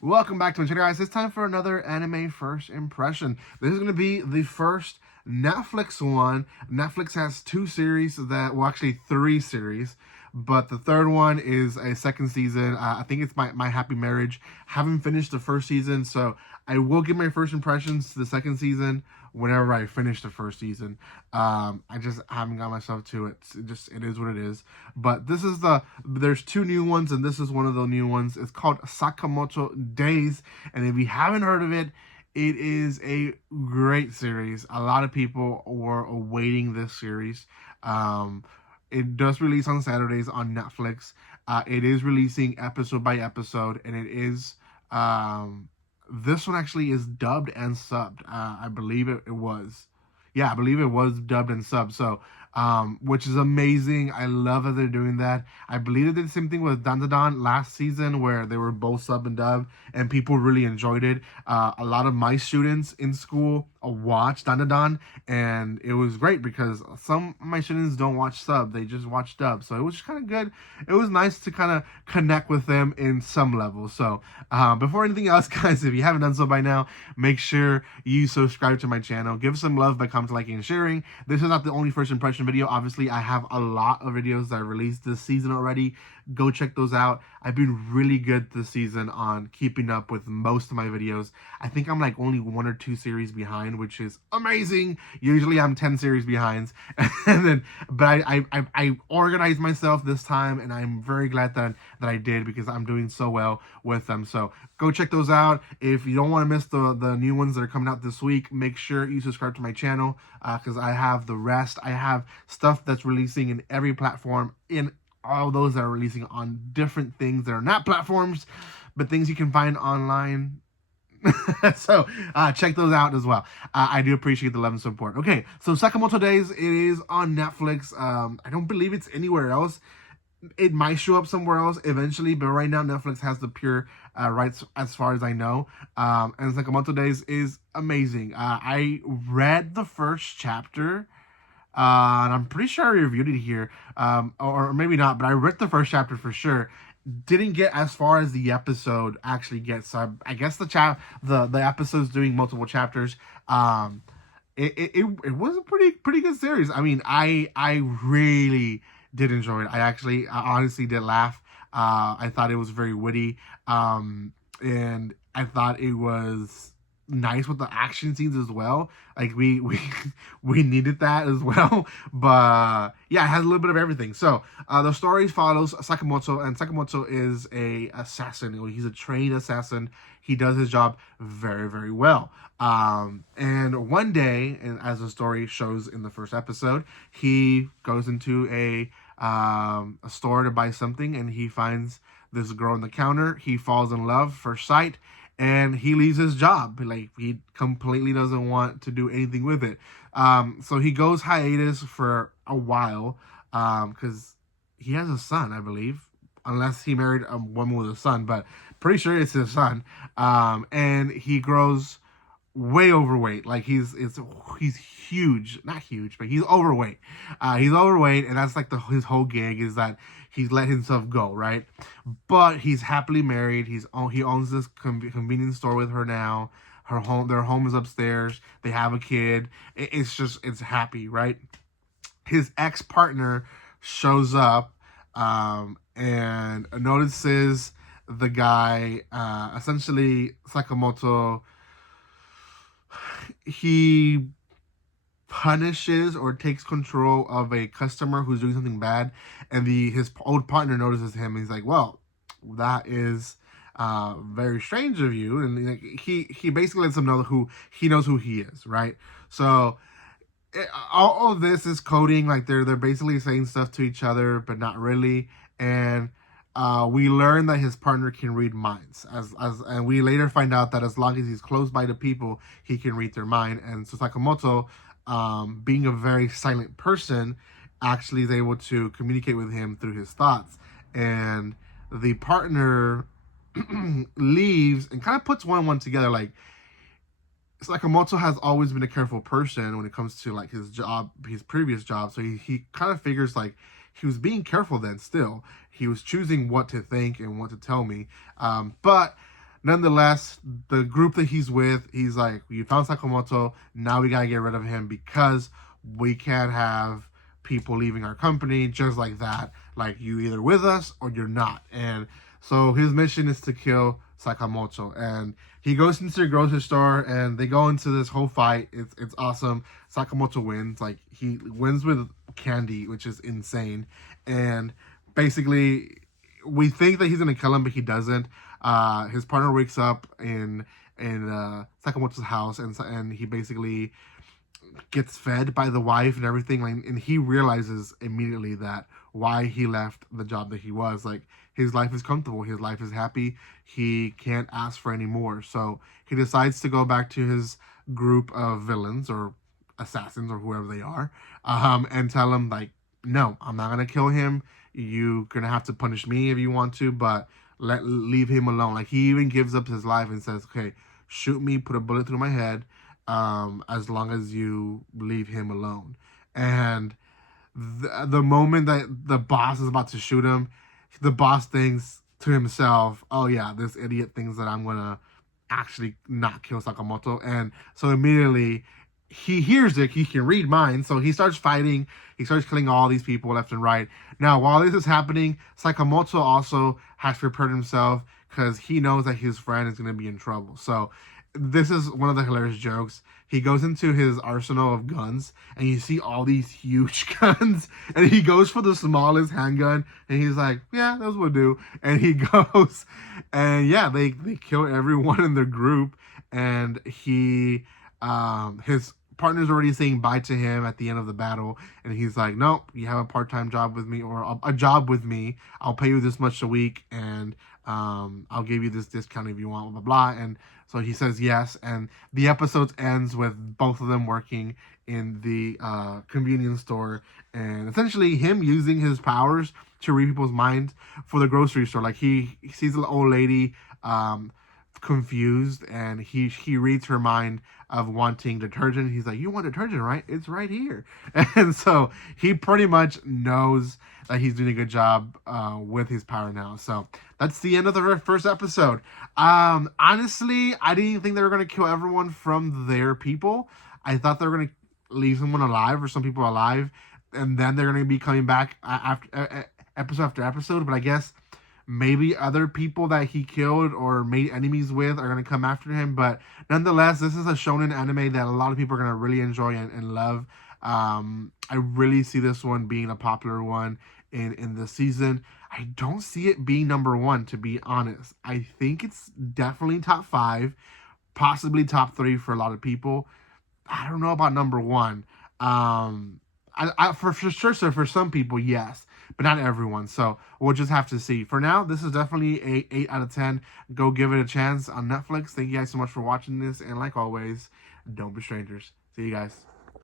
Welcome back to my channel, guys. It's time for another anime first impression. This is going to be the first Netflix one. Netflix has two series well, actually three series, but the third one is a second season. I think it's my Happy Marriage. Haven't finished the first season, so I will give my first impressions to the second season whenever I finish the first season. I just haven't got myself to it. It is what it is. But there's two new ones, and this is one of the new ones. It's called Sakamoto Days, and if you haven't heard of it, it is a great series. A lot of people were awaiting this series. It does release on Saturdays on Netflix. It is releasing episode by episode, and it is this one actually is dubbed and subbed. I believe it was. Yeah, I believe it was dubbed and subbed. So, which is amazing. I love that they're doing that. I believe they did the same thing with Dandadan last season, where they were both sub and dub, and people really enjoyed it. A lot of my students in school watched Dandadan, and it was great because some of my students don't watch sub; they just watch dub. So it was kind of good. It was nice to kind of connect with them in some level. So before anything else, guys, if you haven't done so by now, make sure you subscribe to my channel. Give some love by commenting, liking, and sharing. This is not the only first impression video. Obviously, I have a lot of videos that I released this season already. Go check those out. I've been really good this season on keeping up with most of my videos. I think I'm like only 1 or 2 series behind, which is amazing. Usually I'm 10 series behind. But I organized myself this time, and I'm very glad that I did, because I'm doing so well with them. So go check those out. If you don't want to miss the new ones that are coming out this week, make sure you subscribe to my channel, because I have the rest. I have stuff that's releasing in every platform, in all those that are releasing on different things that are not platforms, but things you can find online. So check those out as well. I do appreciate the love and support. Okay, so Sakamoto Days, it is on Netflix. I don't believe it's anywhere else. It might show up somewhere else eventually, but right now Netflix has the pure rights as far as I know. And Sakamoto Days is amazing. I read the first chapter, and I'm pretty sure I reviewed it here, or maybe not, but I read the first chapter for sure. Didn't get as far as the episode actually gets. So I guess the episode's doing multiple chapters. It was a pretty good series. I mean, I really did enjoy it. I honestly did laugh. I thought it was very witty, and I thought it was nice with the action scenes as well. Like we needed that as well. But yeah, it has a little bit of everything. So the story follows Sakamoto, and Sakamoto is a assassin. He's a trained assassin. He does his job very, very well. And one day, and as the story shows in the first episode, he goes into a store to buy something, and he finds this girl on the counter. He falls in love first sight, and he leaves his job. Like, he completely doesn't want to do anything with it. So he goes hiatus for a while, because he has a son, I believe, unless he married a woman with a son, but pretty sure it's his son. And he grows way overweight. Like, he's huge, not huge, but he's overweight. He's overweight, and that's like his whole gig is that he's let himself go, right? But he's happily married. He owns this convenience store with her now. Their home is upstairs. They have a kid. It's happy, right? His ex-partner shows up, and notices the guy. Essentially, Sakamoto, he punishes or takes control of a customer who's doing something bad, and his old partner notices him, and he's like, well, that is very strange of you. And he basically lets him know who he knows who he is, right? So all of this is coding. Like, they're basically saying stuff to each other, but not really. And we learn that his partner can read minds, and we later find out that as long as he's close by to people, he can read their mind. And so Sakamoto, being a very silent person, actually is able to communicate with him through his thoughts. And the partner leaves and kind of puts one and one together. Like, Sakamoto has always been a careful person when it comes to like his job, his previous job. So he kind of figures like he was being careful then still. He was choosing what to think and what to tell me. But nonetheless, the group that he's with, he's like, "We found Sakamoto. Now we gotta get rid of him because we can't have people leaving our company just like that. Like, you either with us or you're not." And so his mission is to kill Sakamoto. And he goes into the grocery store and they go into this whole fight. It's awesome. Sakamoto wins. Like, he wins with candy, which is insane. And basically, we think that he's gonna kill him, but he doesn't. His partner wakes up in Sakamoto's house, and he basically gets fed by the wife and everything. Like, and he realizes immediately that why he left the job that he was. Like, his life is comfortable, his life is happy, he can't ask for any more. So he decides to go back to his group of villains or assassins or whoever they are, and tell them, like, no, I'm not gonna kill him. You're gonna have to punish me if you want to, but leave him alone. Like, he even gives up his life and says, okay, shoot me, put a bullet through my head, as long as you leave him alone. And the moment that the boss is about to shoot him, the boss thinks to himself, oh yeah, this idiot thinks that I'm gonna actually not kill Sakamoto. And so immediately he hears it, he can read minds, so he starts fighting, he starts killing all these people left and right. Now, while this is happening, Sakamoto also has prepared himself because he knows that his friend is going to be in trouble. So this is one of the hilarious jokes. He goes into his arsenal of guns and you see all these huge guns, and he goes for the smallest handgun and he's like, yeah, those will do. And he goes, and yeah, they kill everyone in the group. And he his partner's already saying bye to him at the end of the battle, and he's like, nope, you have a part-time job with me, or a job with me, I'll pay you this much a week, and I'll give you this discount if you want, blah blah blah. And so he says yes, and the episode ends with both of them working in the convenience store, and essentially him using his powers to read people's minds for the grocery store. Like, he sees an old lady confused, and he reads her mind of wanting detergent. He's like, you want detergent, right? It's right here. And so he pretty much knows that he's doing a good job with his power now. So that's the end of the first episode. Honestly, I didn't think they were going to kill everyone from their people. I thought they were going to leave someone alive, or some people alive, and then they're going to be coming back after episode after episode. But I guess maybe other people that he killed or made enemies with are going to come after him. But nonetheless, this is a shonen anime that a lot of people are going to really enjoy and love. I really see this one being a popular one in the season. I don't see it being number one, to be honest. I think it's definitely top 5, possibly top 3 for a lot of people. I don't know about number 1. I for sure, so for some people, yes, but not everyone. So we'll just have to see. For now, this is definitely a 8 out of 10. Go give it a chance on Netflix. Thank you guys so much for watching this, and like always, don't be strangers. See you guys.